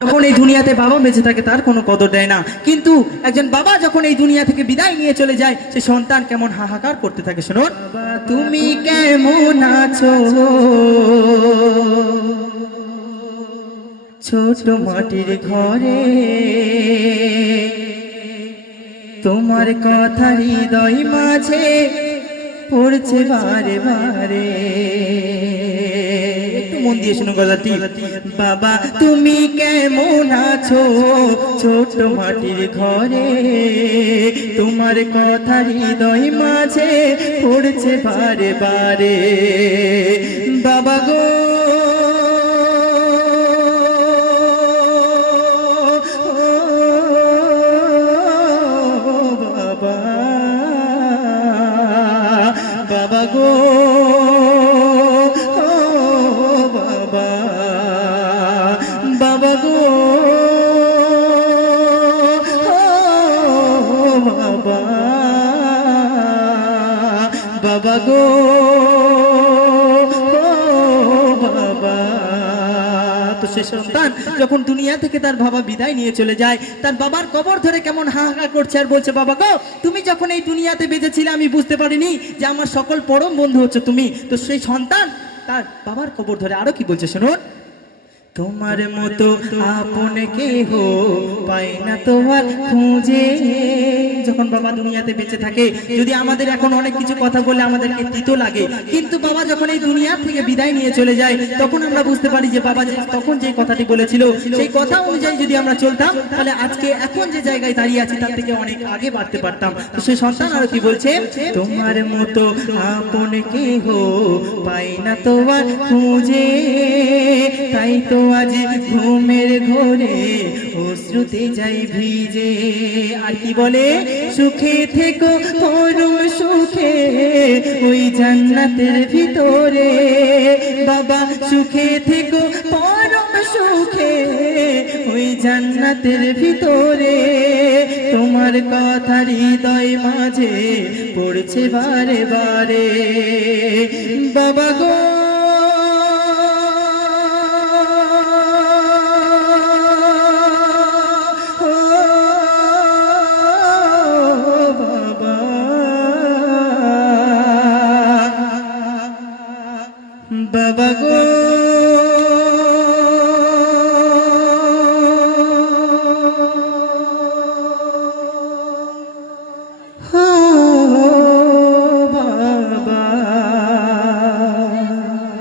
যখন এই দুনিয়াতে বাবা বেঁচে থাকে তার কোনো কদর দেয় না, কিন্তু একজন বাবা যখন এই দুনিয়া থেকে বিদায় নিয়ে চলে যায় সে সন্তান কেমন হাহাকার করতে থাকে। শুনুন, তুমি কেমন আছো ছোট মাটির ঘরে, তোমার কথা হৃদয় মাঝে পড়ছে বারে বারে। একটু মন দিয়ে শুনো গলাটি। বাবা তুমি কেমন আছো ছোট মাটির ঘরে, তোমার কথা হৃদয় মাঝে পড়ছে বারে বারে। বাবা গো বাবা গো বাবা, বাবা গো বাবা, বাবা গো বাবা। তো সে সন্তান যখন দুনিয়া থেকে তার বাবা বিদায় নিয়ে চলে যায়, তার বাবার কবর ধরে কেমন হাহাকার করছে আর বলছে, বাবা গো তুমি যখন এই দুনিয়াতে বেঁচে ছিলে আমি বুঝতে পারিনি যে আমার সকল পরম বন্ধু হচ্ছে তুমি। তো সেই সন্তান তার বাবার কবর ধরে আরো কি বলছে শুনুন, তোমার মতো আপন কেহ পাই না তোমার খুঁজে। যখন বাবা দুনিয়াতে বেঁচে থাকে, যদি আমাদের এখন অনেক কিছু কথা বলে আমাদেরকে তিতো লাগে, কিন্তু বাবা যখন এই দুনিয়া থেকে বিদায় নিয়ে চলে যায় তখন আমরা বুঝতে পারি যে বাবা তখন যে কথাটি বলেছিল সেই কথা অনুযায়ী যদি আমরা চলতাম তাহলে আজকে এখন যে জায়গায় দাঁড়িয়ে আছি তার থেকে অনেক আগে বাড়তে পারতাম। তো সেই সন্তান আরো কি বলছে, তোমার মতো আপন কেহ পাই না তোমার খুঁজে, তাই তো আজ ঘুমের ঘোরে অশ্রুতে যাই ভিজে। আর কি বলে, সুখে থেকো পরম সুখে ওই জান্নাতের ভিতরে, বাবা সুখে থেকো পরম সুখে ওই জান্নাতের ভিতরে, তোমার কথা হৃদয় মাঝে পড়ছে বারে বারে। বাবা গো